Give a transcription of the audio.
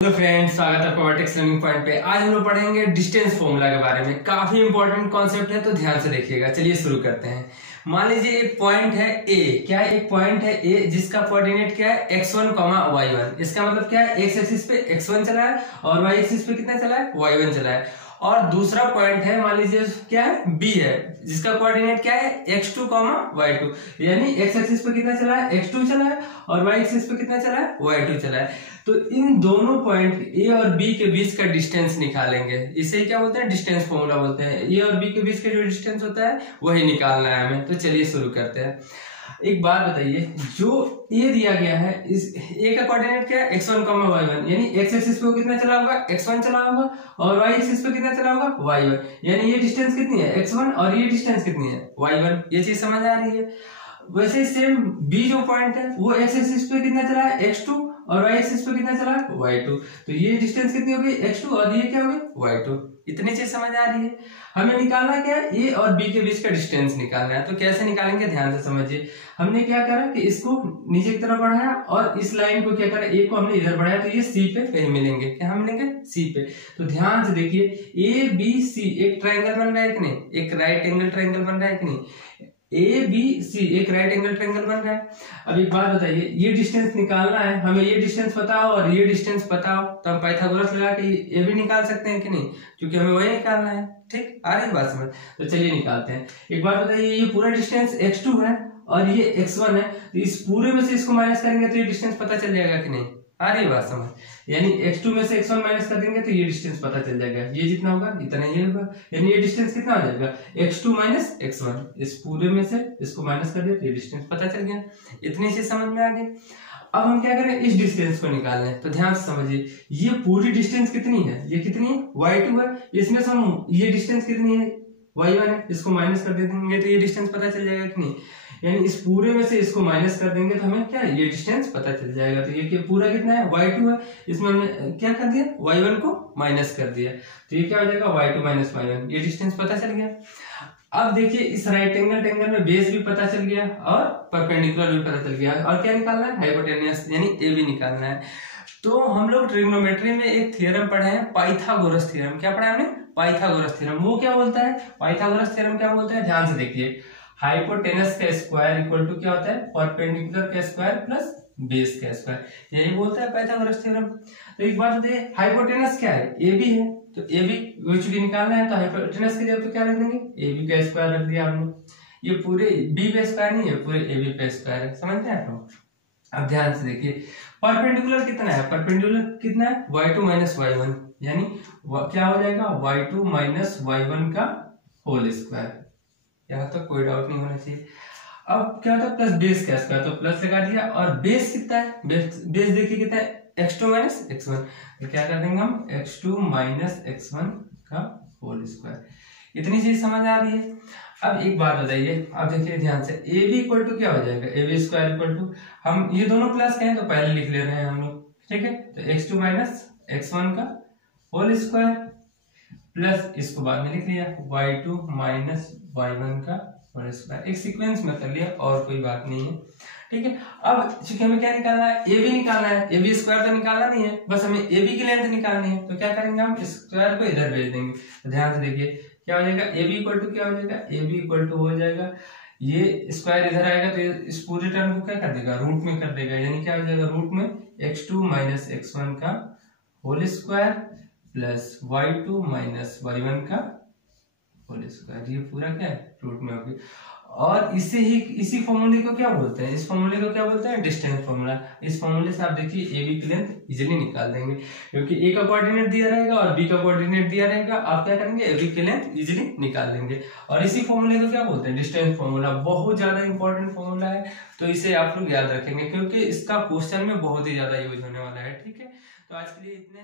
Hello friends, स्वागत है आपका वर्टेक्स लर्निंग पॉइंट पे। आज हम लोग पढ़ेंगे डिस्टेंस फॉर्मूला के बारे में। काफी इंपॉर्टेंट कॉन्सेप्ट है, तो ध्यान से देखिएगा। चलिए शुरू करते हैं। मान लीजिए एक पॉइंट है ए। क्या है? एक पॉइंट है ए जिसका कोऑर्डिनेट क्या है? x1, y1। इसका मतलब क्या है? x एक्सिस पे x1 चला है और y एक्सिस पे कितना चला है? y1 चला है। और दूसरा पॉइंट है, मान लीजिए क्या है? बी है, जिसका कोऑर्डिनेट क्या है? x2, y2। यानी x एक्सिस पे कितना चला है? x2 चला है और y एक्सिस पे कितना चला है? y2 चला है। तो इन दोनों पॉइंट ए और बी के बीच का डिस्टेंस निकालेंगे। इसे क्या बोलते हैं? डिस्टेंस फॉर्मूला बोलते हैं। ए और बी के बीच का जो डिस्टेंस होता है वही निकालना है हमें। तो चलिए शुरू करते हैं। एक बात बताइए, जो ए दिया गया है, इस ए का कोऑर्डिनेट क्या है? x1, y1। यानी x एक्सिस पे कितना चला होगा? x1 चला होगा और y एक्सिस पे कितना चला होगा? y1। यानी ये डिस्टेंस कितनी है? x1 और ये डिस्टेंस कितनी है? y1। ये चीज समझ आ रही है? वैसे सेम बी जो पॉइंट है वो x एक्सिस पे कितना चला है? x2 और y एक्सिस पे कितना चला है? y2। तो ये डिस्टेंस कितनी होगी? x2 और ये क्या होगी? y2। इतनी चीज समझ आ रही है? हमें निकालना क्या है? a और b के बीच का डिस्टेंस निकालना है। तो कैसे निकालेंगे, ध्यान से समझिए। हमने क्या करा कि इसको नीचे की तरफ बढ़ाया और इस लाइन को क्या करा? a को हमने इधर बढ़ाया, तो ये c पे कहीं मिलेंगे। क्या मिलेंगे? c पे। तो ध्यान से देखिए, a b c एक ट्रायंगल बन रहा है कि नहीं? एक राइट एंगल ट्रायंगल बन रहा है कि नहीं? ए बी सी एक राइट एंगल ट्रायंगल बन रहा है। अब एक बात बताइए, ये डिस्टेंस निकालना है हमें। ये डिस्टेंस पता हो और ये डिस्टेंस पता हो तो हम पाइथागोरस लगा के ये भी निकाल सकते हैं कि नहीं? क्योंकि हमें वही निकालना है। ठीक आ रही बात समझ? तो चलिए निकालते हैं। एक बात बताइए, ये पूरा डिस्टेंस x2 है और ये x1 है, तो इस पूरे में से इसको माइनस करेंगे तो ये डिस्टेंस पता चल जाएगा कि नहीं? आ रही बात समझ? यानी x2 में से x1 माइनस कर देंगे तो ये डिस्टेंस पता चल जाएगा। ये जितना होगा इतना ये होगा। यानी ये डिस्टेंस कितना हो जाएगा? x2 minus x1। इस पूरे में से इसको माइनस कर दिया तो ये डिस्टेंस पता चल गया। इतनी चीज समझ में आ गई। अब हम क्या करें? इस डिस्टेंस को निकालना है। तो ध्यान से समझिए, ये पूरी डिस्टेंस कितनी है? ये कितनी है? y2 है। इसमें से हम ये डिस्टेंस कितनी है? y1 है। इसको माइनस कर देंगे तो ये डिस्टेंस पता चल जाएगा कि नहीं? यानी इस पूरे में से इसको माइनस कर देंगे तो हमें क्या ये डिस्टेंस पता चल जाएगा। तो ये पूरा कितना है? y2 है। इसमें हमने क्या कर दिया? y1 को माइनस कर दिया, तो ये क्या हो जाएगा? y2 minus y1। ये डिस्टेंस पता चल गया। अब देखिए, इस राइट एंगल ट्रायंगल में बेस भी पता चल गया और परपेंडिकुलर भी पता चल गया। और क्या निकालना है? हाइपोटेन्यूस यानी ए भी निकालना है। तो हम लोग ट्रिग्नोमेट्री में एक थ्योरम पढ़े हैं, पाइथागोरस थ्योरम। क्या पढ़ा है हमने? Pythagoras theorem. वो क्या बोलता है? पाइथागोरस थ्योरम क्या बोलता है? ध्यान से देखिए, हाइपोटेनस का स्क्वायर इक्वल टू क्या होता है? परपेंडिकुलर का स्क्वायर प्लस बेस का स्क्वायर। यही बोलता है पाइथागोरस थ्योरम। तो एक बात बताइए, हाइपोटेनस क्या है? ए बी है। तो ए बी चूंकि निकालना है तो हाइपोटेनस की जगह पे क्या रख देंगे? ए बी का स्क्वायर रख दिया हमने। ये पूरे बी पे स्क्वायर नहीं है, पूरे ए बी पे स्क्वायर है। समझते हैं आप? अब ध्यान से देखिए, परपेंडिकुलर कितना है? परपेंडिकुलर कितना है? y2 minus y1। यानी क्या हो जाएगा? y2 माइनस y1 का होल स्क्वायर। यहाँ तक कोई डाउट नहीं होना चाहिए। अब क्या होता है? प्लस बेस का स्क्वायर, तो प्लस लगा दिया। और बेस कितना है? बेस देखिए कितना है? x2 minus x1। तो क्या कर देंगे हम? x2 माइनस x1 का होल स्क्वायर। इतनी चीज समझ आ रही है? अब एक बात बताइए, अब देखिए ध्यान से, ए बी इक्वल टू क्या हो जाएगा? A B square equal to, हम ये दोनों प्लस कहें तो पहले लिख ले रहे हैं हम लोग। ठीक है, तो x2 माइनस x1 का होल स्क्वायर प्लस इसको बाद में लिख लिया y2 माइनस y1 का होल स्क्वायर। एक सीक्वेंस में कर लिया और कोई बात नहीं है। ठीक है, अब चूंकि हमें क्या निकालना है? ए बी निकालना है। ए बी स्क्वायर तो निकालना नहीं है, बस हमें ए बी की लेंथ निकालनी है। तो क्या करेंगे? हम स्क्वायर को इधर भेज देंगे। तो ध्यान से देखिए, क्या हो जाएगा? ए बी इक्वल टू क्या हो जाएगा? ए बी इक्वल टू हो जाएगा, ये स्क्वायर इधर आएगा तो इस पूरे टर्म को क्या कर देगा? रूट में कर देगा। यानी क्या हो जाएगा? रूट में x2 माइनस x1 का whole square plus y2 minus y1 का होल स्क्वायर। ये पूरा क्या है? रूट में होगी। और इसी फॉर्मूले को क्या बोलते हैं? इस फॉर्मूले को क्या बोलते हैं? Distance formula. इस फॉर्मूले से आप देखिए ए बी की लेंथ इजीली निकाल देंगे, क्योंकि ए का कोऑर्डिनेट दिया रहेगा और बी का कोऑर्डिनेट दिया रहेगा। आप क्या करेंगे? ए बी की लेंथ इजीली निकाल लेंगे। और इसी फॉर्मूले को क्या बोलते हैं? Distance formula. बहुत ज्यादा इंपॉर्टेंट फॉर्मूला है, तो इसे आप लोग याद रखेंगे, क्योंकि इसका क्वेश्चन में बहुत ही ज्यादा यूज होने वाला है। ठीक है, तो आज के लिए इतने